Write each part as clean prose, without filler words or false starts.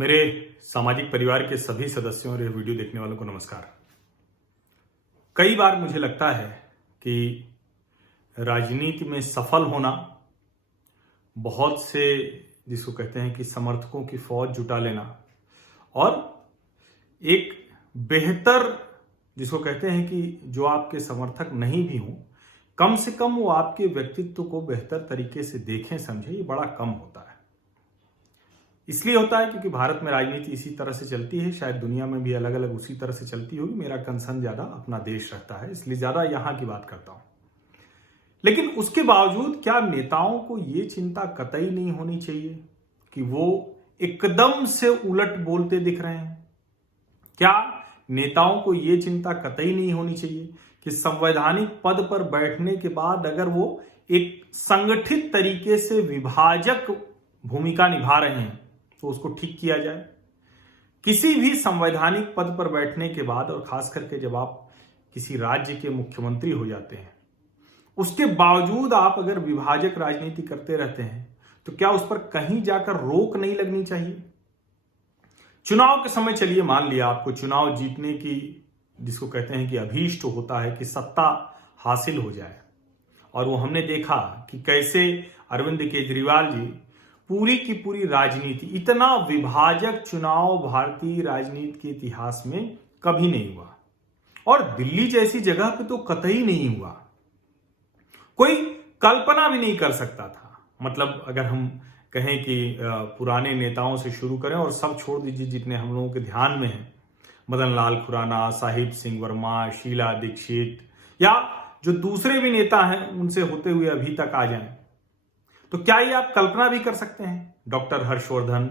मेरे सामाजिक परिवार के सभी सदस्यों और ये वीडियो देखने वालों को नमस्कार। कई बार मुझे लगता है कि राजनीति में सफल होना, बहुत से जिसको कहते हैं कि समर्थकों की फौज जुटा लेना और एक बेहतर जिसको कहते हैं कि जो आपके समर्थक नहीं भी हों, कम से कम वो आपके व्यक्तित्व को बेहतर तरीके से देखें, समझें, ये बड़ा कम होता है। इसलिए होता है क्योंकि भारत में राजनीति इसी तरह से चलती है, शायद दुनिया में भी अलग अलग उसी तरह से चलती होगी। मेरा कंसर्न ज्यादा अपना देश रखता है, इसलिए ज्यादा यहां की बात करता हूं। लेकिन उसके बावजूद क्या नेताओं को यह चिंता कतई नहीं होनी चाहिए कि वो एकदम से उलट बोलते दिख रहे हैं? क्या नेताओं को यह चिंता कतई नहीं होनी चाहिए कि संवैधानिक पद पर बैठने के बाद अगर वो एक संगठित तरीके से विभाजक भूमिका निभा रहे हैं तो उसको ठीक किया जाए? किसी भी संवैधानिक पद पर बैठने के बाद, और खास करके जब आप किसी राज्य के मुख्यमंत्री हो जाते हैं, उसके बावजूद आप अगर विभाजक राजनीति करते रहते हैं तो क्या उस पर कहीं जाकर रोक नहीं लगनी चाहिए? चुनाव के समय चलिए मान लिया आपको चुनाव जीतने की जिसको कहते हैं कि अभीष्ट होता है कि सत्ता हासिल हो जाए, और वो हमने देखा कि कैसे अरविंद केजरीवाल जी पूरी की पूरी राजनीति, इतना विभाजक चुनाव भारतीय राजनीति के इतिहास में कभी नहीं हुआ, और दिल्ली जैसी जगह पे तो कतई नहीं हुआ। कोई कल्पना भी नहीं कर सकता था। मतलब अगर हम कहें कि पुराने नेताओं से शुरू करें और सब छोड़ दीजिए जितने हम लोगों के ध्यान में हैं, मदन लाल खुराना, साहिब सिंह वर्मा, शीला दीक्षित, या जो दूसरे भी नेता हैं उनसे होते हुए अभी तक आ जाएं, तो क्या ये आप कल्पना भी कर सकते हैं? डॉक्टर हर्षवर्धन,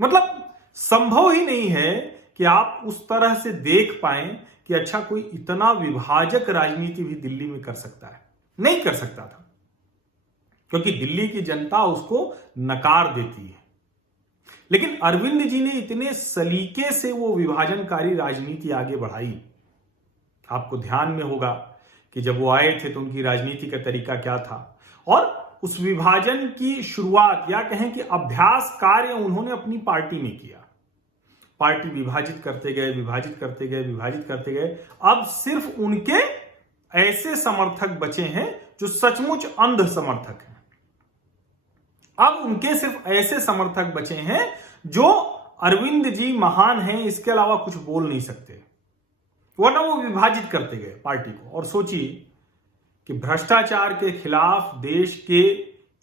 मतलब संभव ही नहीं है कि आप उस तरह से देख पाएं कि अच्छा कोई इतना विभाजक राजनीति भी दिल्ली में कर सकता है। नहीं कर सकता था, क्योंकि दिल्ली की जनता उसको नकार देती है। लेकिन अरविंद जी ने इतने सलीके से वो विभाजनकारी राजनीति आगे बढ़ाई। आपको ध्यान में होगा कि जब वो आए थे तो उनकी राजनीति का तरीका क्या था, और उस विभाजन की शुरुआत या कहें कि अभ्यास कार्य उन्होंने अपनी पार्टी में किया। पार्टी विभाजित करते गए, विभाजित करते गए, विभाजित करते गए। अब सिर्फ उनके ऐसे समर्थक बचे हैं जो सचमुच अंध समर्थक हैं। अब उनके सिर्फ ऐसे समर्थक बचे हैं जो अरविंद जी महान हैं, इसके अलावा कुछ बोल नहीं सकते, वरना वो विभाजित करते गए पार्टी को। और सोचिए कि भ्रष्टाचार के खिलाफ देश के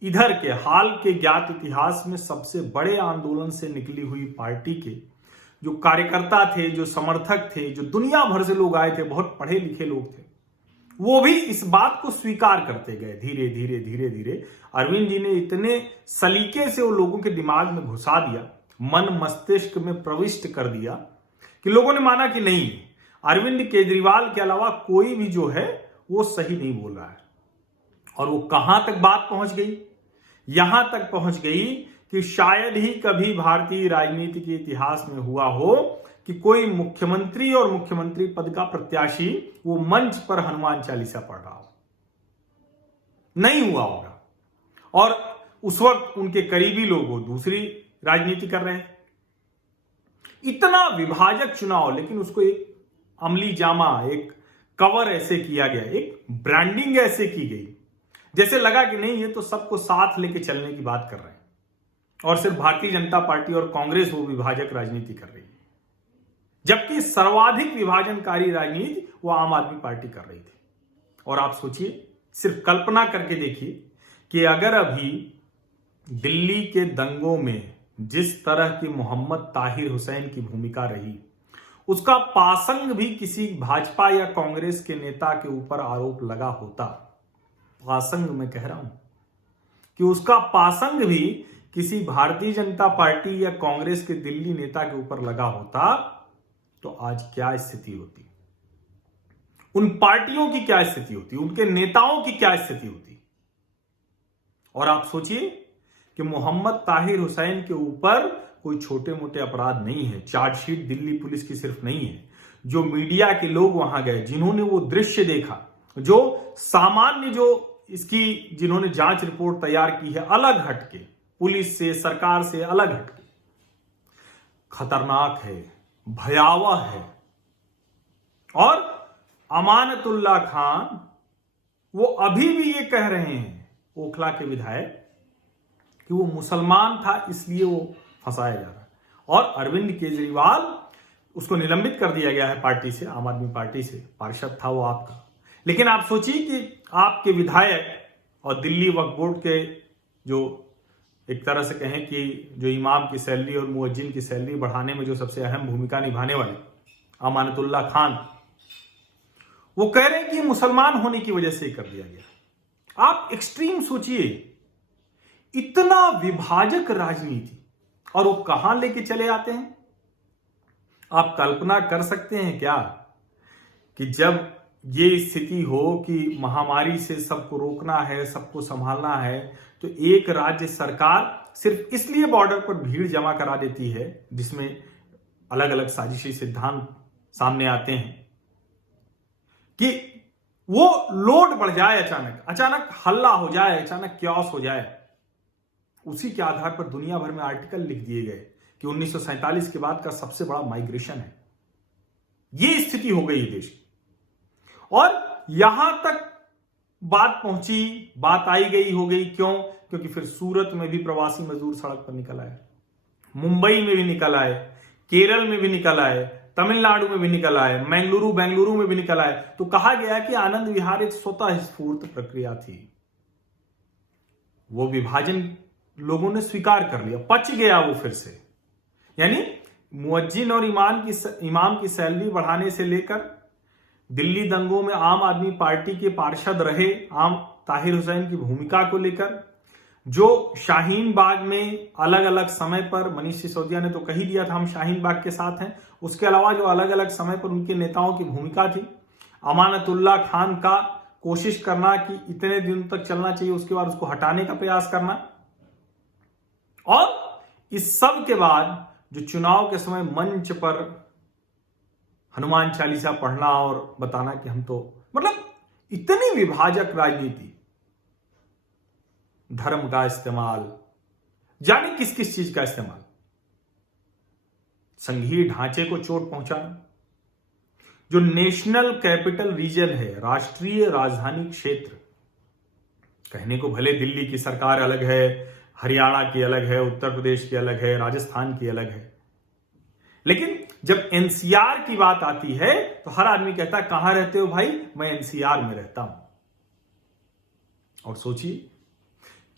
इधर के हाल के ज्ञात इतिहास में सबसे बड़े आंदोलन से निकली हुई पार्टी के जो कार्यकर्ता थे, जो समर्थक थे, जो दुनिया भर से लोग आए थे, बहुत पढ़े लिखे लोग थे, वो भी इस बात को स्वीकार करते गए। धीरे धीरे धीरे धीरे अरविंद जी ने इतने सलीके से वो लोगों के दिमाग में घुसा दिया, मन मस्तिष्क में प्रविष्ट कर दिया कि लोगों ने माना कि नहीं, अरविंद केजरीवाल के अलावा कोई भी जो है वो सही नहीं बोल रहा है। और वो कहां तक बात पहुंच गई? यहां तक पहुंच गई कि शायद ही कभी भारतीय राजनीति के इतिहास में हुआ हो कि कोई मुख्यमंत्री और मुख्यमंत्री पद का प्रत्याशी वो मंच पर हनुमान चालीसा पढ़ रहा हो। नहीं हुआ होगा। और उस वक्त उनके करीबी लोग वो दूसरी राजनीति कर रहे हैं। इतना विभाजक चुनाव, लेकिन उसको एक अमली जामा, एक कवर ऐसे किया गया, एक ब्रांडिंग ऐसे की गई, जैसे लगा कि नहीं ये तो सबको साथ लेके चलने की बात कर रहे हैं, और सिर्फ भारतीय जनता पार्टी और कांग्रेस वो विभाजक राजनीति कर रही है, जबकि सर्वाधिक विभाजनकारी राजनीति वो आम आदमी पार्टी कर रही थी। और आप सोचिए, सिर्फ कल्पना करके देखिए कि अगर अभी दिल्ली के दंगों में जिस तरह की मोहम्मद ताहिर हुसैन की भूमिका रही, उसका पासंग भी किसी भाजपा या कांग्रेस के नेता के ऊपर आरोप लगा होता, पासंग मैं कह रहा हूं कि उसका पासंग भी किसी भारतीय जनता पार्टी या कांग्रेस के दिल्ली नेता के ऊपर लगा होता, तो आज क्या स्थिति होती? उन पार्टियों की क्या स्थिति होती? उनके नेताओं की क्या स्थिति होती? और आप सोचिए कि मोहम्मद ताहिर हुसैन के ऊपर कोई छोटे मोटे अपराध नहीं है। चार्जशीट दिल्ली पुलिस की सिर्फ नहीं है। जो मीडिया के लोग वहां गए, जिन्होंने वो दृश्य देखा, जो सामान्य जो इसकी जिन्होंने जांच रिपोर्ट तैयार की है अलग हटके, पुलिस से, सरकार से अलग हटके, खतरनाक है, भयावह है। और अमानतुल्लाह खान वो अभी भी ये कह रहे हैं, ओखला के विधायक, कि वो मुसलमान था इसलिए वो फंसाया जा रहा है। और अरविंद केजरीवाल, उसको निलंबित कर दिया गया है पार्टी से, आम आदमी पार्टी से, पार्षद था वो आपका। लेकिन आप सोचिए कि आपके विधायक और दिल्ली वक्फ बोर्ड के जो एक तरह से कहें कि जो इमाम की सैलरी और मुअज्जिन की सैलरी बढ़ाने में जो सबसे अहम भूमिका निभाने वाले अमानतुल्लाह खान, वो कह रहे हैं कि मुसलमान होने की वजह से कर दिया गया। आप एक्सट्रीम सोचिए, इतना विभाजक राजनीति, और वो कहां लेके चले आते हैं। आप कल्पना कर सकते हैं क्या कि जब ये स्थिति हो कि महामारी से सबको रोकना है, सबको संभालना है, तो एक राज्य सरकार सिर्फ इसलिए बॉर्डर पर भीड़ जमा करा देती है, जिसमें अलग अलग साजिशी सिद्धांत सामने आते हैं, कि वो लोड बढ़ जाए, अचानक हल्ला हो जाए, अचानक क्यास हो जाए। उसी के आधार पर दुनिया भर में आर्टिकल लिख दिए गए कि 1947 के बाद का सबसे बड़ा माइग्रेशन है। ये स्थिति हो गई देश की, और यहां तक बात पहुंची, बात आई गई हो गई। क्यों? क्योंकि फिर सूरत में भी प्रवासी मजदूर सड़क पर निकल आए, मुंबई में भी निकल आए, केरल में भी निकल आए, तमिलनाडु में भी निकल आए, बेंगलुरु में भी निकल आए। तो कहा गया कि आनंद विहार एक स्वतः स्फूर्त प्रक्रिया थी। वो विभाजन लोगों ने स्वीकार कर लिया, पच गया वो फिर से। यानी मुअज्जिन और इमाम की सैलरी बढ़ाने से लेकर दिल्ली दंगों में आम आदमी पार्टी के पार्षद रहे ताहिर हुसैन की भूमिका को लेकर, जो शाहीन बाग में अलग अलग समय पर, मनीष सिसोदिया ने तो कह ही दिया था हम शाहीन बाग के साथ हैं, उसके अलावा जो अलग अलग समय पर उनके नेताओं की भूमिका थी, अमानतुल्लाह खान का कोशिश करना कि इतने दिन तक चलना चाहिए, उसके बाद उसको हटाने का प्रयास करना, और इस सब के बाद जो चुनाव के समय मंच पर हनुमान चालीसा पढ़ना और बताना कि हम तो, मतलब इतनी विभाजक राजनीति, धर्म का इस्तेमाल, जाने किस किस चीज का इस्तेमाल, संघीय ढांचे को चोट पहुंचाना। जो नेशनल कैपिटल रीजन है, राष्ट्रीय राजधानी क्षेत्र, कहने को भले दिल्ली की सरकार अलग है, हरियाणा की अलग है, उत्तर प्रदेश की अलग है, राजस्थान की अलग है, लेकिन जब एनसीआर की बात आती है तो हर आदमी कहता है कहां रहते हो भाई? मैं एनसीआर में रहता हूं। और सोचिए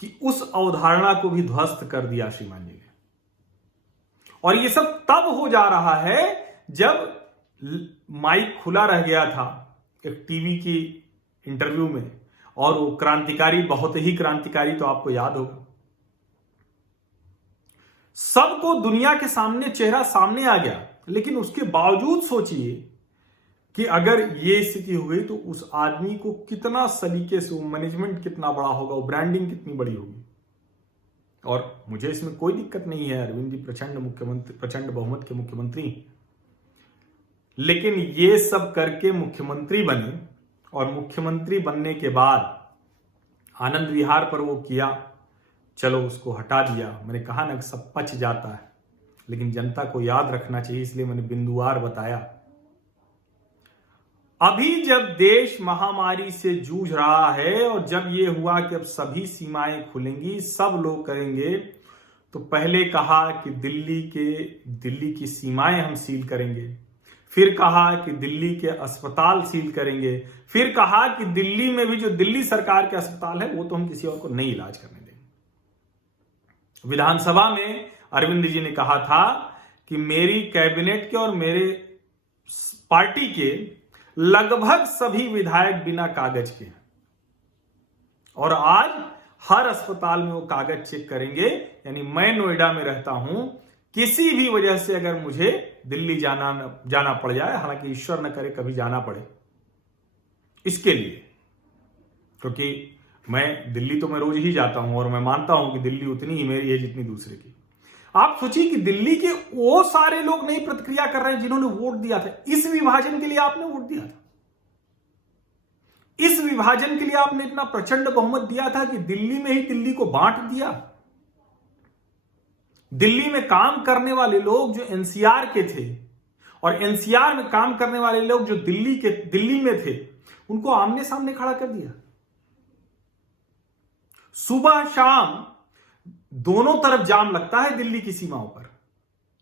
कि उस अवधारणा को भी ध्वस्त कर दिया श्रीमान जी ने। और ये सब तब हो जा रहा है जब माइक खुला रह गया था एक टीवी की इंटरव्यू में, और वो क्रांतिकारी, बहुत ही क्रांतिकारी, तो आपको याद होगा, सबको दुनिया के सामने चेहरा सामने आ गया। लेकिन उसके बावजूद सोचिए कि अगर ये स्थिति हो गई तो उस आदमी को कितना सलीके से, मैनेजमेंट कितना बड़ा होगा, वो ब्रांडिंग कितनी बड़ी होगी। और मुझे इसमें कोई दिक्कत नहीं है, अरविंद जी प्रचंड बहुमत के मुख्यमंत्री, लेकिन ये सब करके मुख्यमंत्री बने, और मुख्यमंत्री बनने के बाद आनंद विहार पर वो किया, चलो उसको हटा दिया। मैंने कहा ना, सब पच जाता है, लेकिन जनता को याद रखना चाहिए, इसलिए मैंने बिंदुवार बताया। अभी जब देश महामारी से जूझ रहा है, और जब ये हुआ कि अब सभी सीमाएं खुलेंगी, सब लोग करेंगे, तो पहले कहा कि दिल्ली की सीमाएं हम सील करेंगे, फिर कहा कि दिल्ली के अस्पताल सील करेंगे, फिर कहा कि दिल्ली में भी जो दिल्ली सरकार के अस्पताल है वो तो हम किसी और को नहीं इलाज करने देंगे। विधानसभा में अरविंद जी ने कहा था कि मेरी कैबिनेट के और मेरे पार्टी के लगभग सभी विधायक बिना कागज के हैं, और आज हर अस्पताल में वो कागज चेक करेंगे। यानी मैं नोएडा में रहता हूं, किसी भी वजह से अगर मुझे दिल्ली जाना पड़ जाए, हालांकि ईश्वर न करे कभी जाना पड़े, इसके लिए, क्योंकि मैं दिल्ली तो मैं रोज ही जाता हूं, और मैं मानता हूं कि दिल्ली उतनी ही मेरी है जितनी दूसरे की। आप सोचिए कि दिल्ली के वो सारे लोग नहीं प्रतिक्रिया कर रहे हैं जिन्होंने वोट दिया था। इस विभाजन के लिए आपने वोट दिया था, इस विभाजन के लिए आपने इतना प्रचंड बहुमत दिया था कि दिल्ली में ही दिल्ली को बांट दिया। दिल्ली में काम करने वाले लोग जो एनसीआर के थे और एनसीआर में काम करने वाले लोग जो दिल्ली में थे, उनको आमने सामने खड़ा कर दिया। सुबह शाम दोनों तरफ जाम लगता है दिल्ली की सीमाओं पर।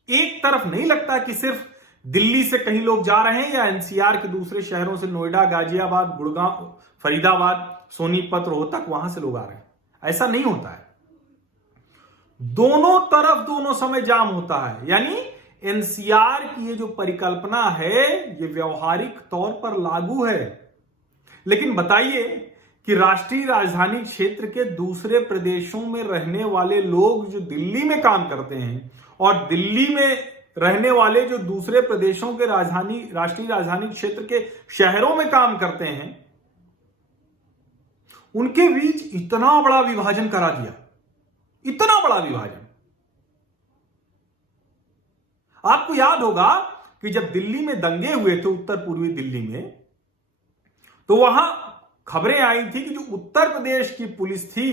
एक तरफ नहीं लगता कि सिर्फ दिल्ली से कहीं लोग जा रहे हैं या एनसीआर के दूसरे शहरों से, नोएडा, गाजियाबाद, गुड़गांव, फरीदाबाद, सोनीपत, रोहतक, वहां से लोग आ रहे हैं। ऐसा नहीं होता है। दोनों तरफ दोनों समय जाम होता है। यानी एनसीआर की ये जो परिकल्पना है ये व्यवहारिक तौर पर लागू है। लेकिन बताइए कि राष्ट्रीय राजधानी क्षेत्र के दूसरे प्रदेशों में रहने वाले लोग जो दिल्ली में काम करते हैं और दिल्ली में रहने वाले जो दूसरे प्रदेशों के राष्ट्रीय राजधानी क्षेत्र के शहरों में काम करते हैं, उनके बीच इतना बड़ा विभाजन करा दिया, इतना बड़ा विभाजन। आपको याद होगा कि जब दिल्ली में दंगे हुए थे, उत्तर पूर्वी दिल्ली में, तो वहां खबरें आई थी कि जो उत्तर प्रदेश की पुलिस थी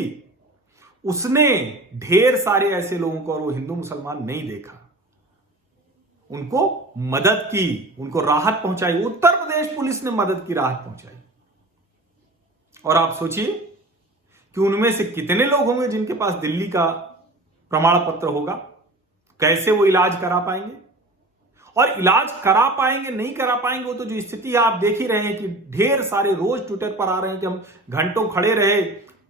उसने ढेर सारे ऐसे लोगों को, और वो हिंदू मुसलमान नहीं देखा, उनको मदद की, उनको राहत पहुंचाई। उत्तर प्रदेश पुलिस ने मदद की, राहत पहुंचाई। और आप सोचिए कि उनमें से कितने लोग होंगे जिनके पास दिल्ली का प्रमाण पत्र होगा, कैसे वो इलाज करा पाएंगे। और इलाज करा पाएंगे नहीं करा पाएंगे, वो तो जो स्थिति आप देख ही रहे हैं कि ढेर सारे रोज ट्विटर पर आ रहे हैं कि हम घंटों खड़े रहे,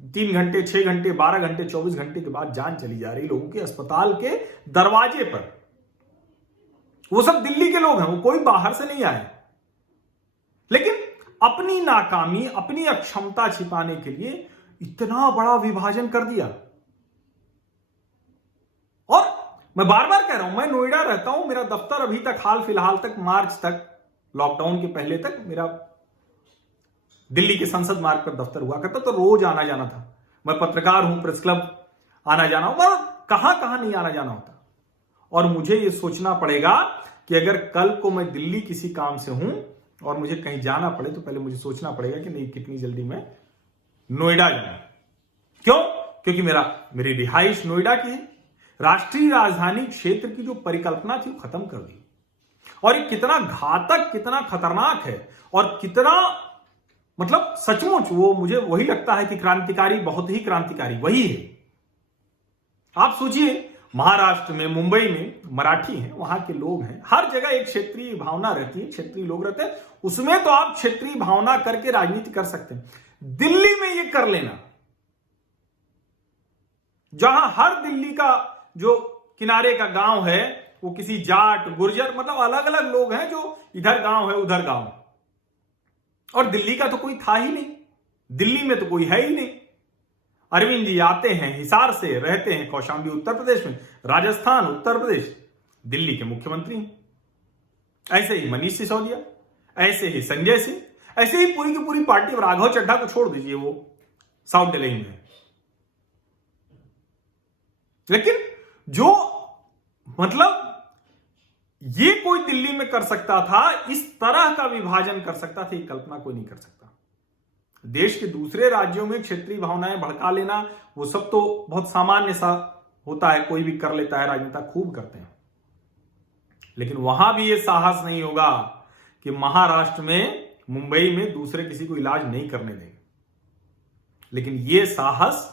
3 घंटे, 6 घंटे, 12 घंटे, 24 घंटे के बाद जान चली जा रही लोगों के अस्पताल के दरवाजे पर। वो सब दिल्ली के लोग हैं, वो कोई बाहर से नहीं आए। लेकिन अपनी नाकामी, अपनी अक्षमता छिपाने के लिए इतना बड़ा विभाजन कर दिया। और मैं बार बार कह रहा हूं, मैं नोएडा रहता हूं, मेरा दफ्तर अभी तक, हाल फिलहाल तक, मार्च तक, लॉकडाउन के पहले तक मेरा दिल्ली के संसद मार्ग पर दफ्तर हुआ करता, तो रोज आना जाना था। मैं पत्रकार हूं, प्रेस क्लब आना जाना हो, कहां कहां नहीं आना जाना होता। और मुझे यह सोचना पड़ेगा कि अगर कल को मैं दिल्ली किसी काम से हूं और मुझे कहीं जाना पड़े, तो पहले मुझे सोचना पड़ेगा कि नहीं, कितनी जल्दी मैं नोएडा जाऊं। क्यों? क्योंकि मेरी रिहाइश नोएडा की है। राष्ट्रीय राजधानी क्षेत्र की जो परिकल्पना थी वो खत्म कर दी। और ये कितना घातक, कितना खतरनाक है, और कितना, मतलब सचमुच वो मुझे वही लगता है कि क्रांतिकारी, बहुत ही क्रांतिकारी वही है। आप सोचिए, महाराष्ट्र में, मुंबई में मराठी हैं, वहां के लोग हैं, हर जगह एक क्षेत्रीय भावना रहती है, क्षेत्रीय लोग रहते हैं, उसमें तो आप क्षेत्रीय भावना करके राजनीति कर सकते हैं। दिल्ली में ये कर लेना, जहां हर दिल्ली का जो किनारे का गांव है वो किसी जाट, गुर्जर, मतलब अलग अलग लोग हैं, जो इधर गांव है उधर गांव, और दिल्ली का तो कोई था ही नहीं, दिल्ली में तो कोई है ही नहीं। अरविंद जी आते हैं हिसार से, रहते हैं कौशाम्बी उत्तर प्रदेश में, राजस्थान, उत्तर प्रदेश, दिल्ली के मुख्यमंत्री हैं। ऐसे ही मनीष सिसोदिया, ऐसे ही संजय सिंह, ऐसे ही पूरी की पूरी पार्टी। राघव चड्ढा को छोड़ दीजिए, वो साउथ दिल्ली में है। लेकिन जो, मतलब ये कोई दिल्ली में कर सकता था, इस तरह का विभाजन कर सकता था, ये कल्पना कोई नहीं कर सकता। देश के दूसरे राज्यों में क्षेत्रीय भावनाएं भड़का लेना, वो सब तो बहुत सामान्य सा होता है, कोई भी कर लेता है, राजनेता खूब करते हैं। लेकिन वहां भी ये साहस नहीं होगा कि महाराष्ट्र में, मुंबई में दूसरे किसी को इलाज नहीं करने देंगे। लेकिन ये साहस,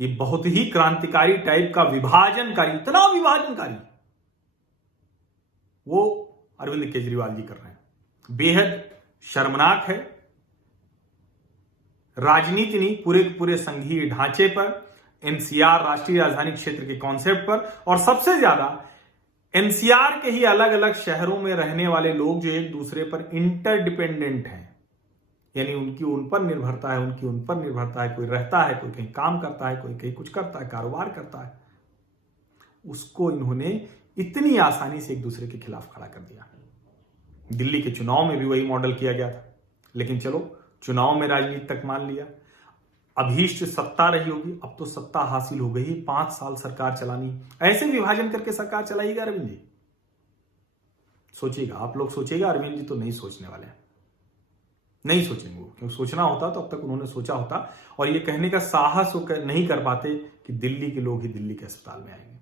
ये बहुत ही क्रांतिकारी टाइप का विभाजनकारी, इतना विभाजनकारी, वो अरविंद केजरीवाल जी कर रहे हैं। बेहद शर्मनाक है। राजनीति नहीं, पूरे पूरे संघीय ढांचे पर, एनसीआर, राष्ट्रीय राजधानी क्षेत्र के कॉन्सेप्ट पर, और सबसे ज्यादा एनसीआर के ही अलग अलग शहरों में रहने वाले लोग जो एक दूसरे पर इंटरडिपेंडेंट हैं, यानी उनकी उन पर निर्भरता है, उनकी उन पर निर्भरता है। कोई रहता है, कोई कहीं काम करता है, कोई कहीं कुछ करता है, कारोबार करता है, उसको इन्होंने इतनी आसानी से एक दूसरे के खिलाफ खड़ा कर दिया। दिल्ली के चुनाव में भी वही मॉडल किया गया था। लेकिन चलो, चुनाव में राजनीति तक मान लिया, अभीष्ट सत्ता रही होगी, अब तो सत्ता हासिल हो गई, 5 साल सरकार चलानी, ऐसे विभाजन करके सरकार चलाएगा अरविंद जी? सोचिएगा, आप लोग सोचिएगा, अरविंद जी तो नहीं सोचने वाले हैं, नहीं सोचेंगे वो, क्योंकि सोचना होता तो अब तक उन्होंने सोचा होता। और ये कहने का साहस वो नहीं कर पाते कि दिल्ली के लोग ही दिल्ली के अस्पताल में आएंगे।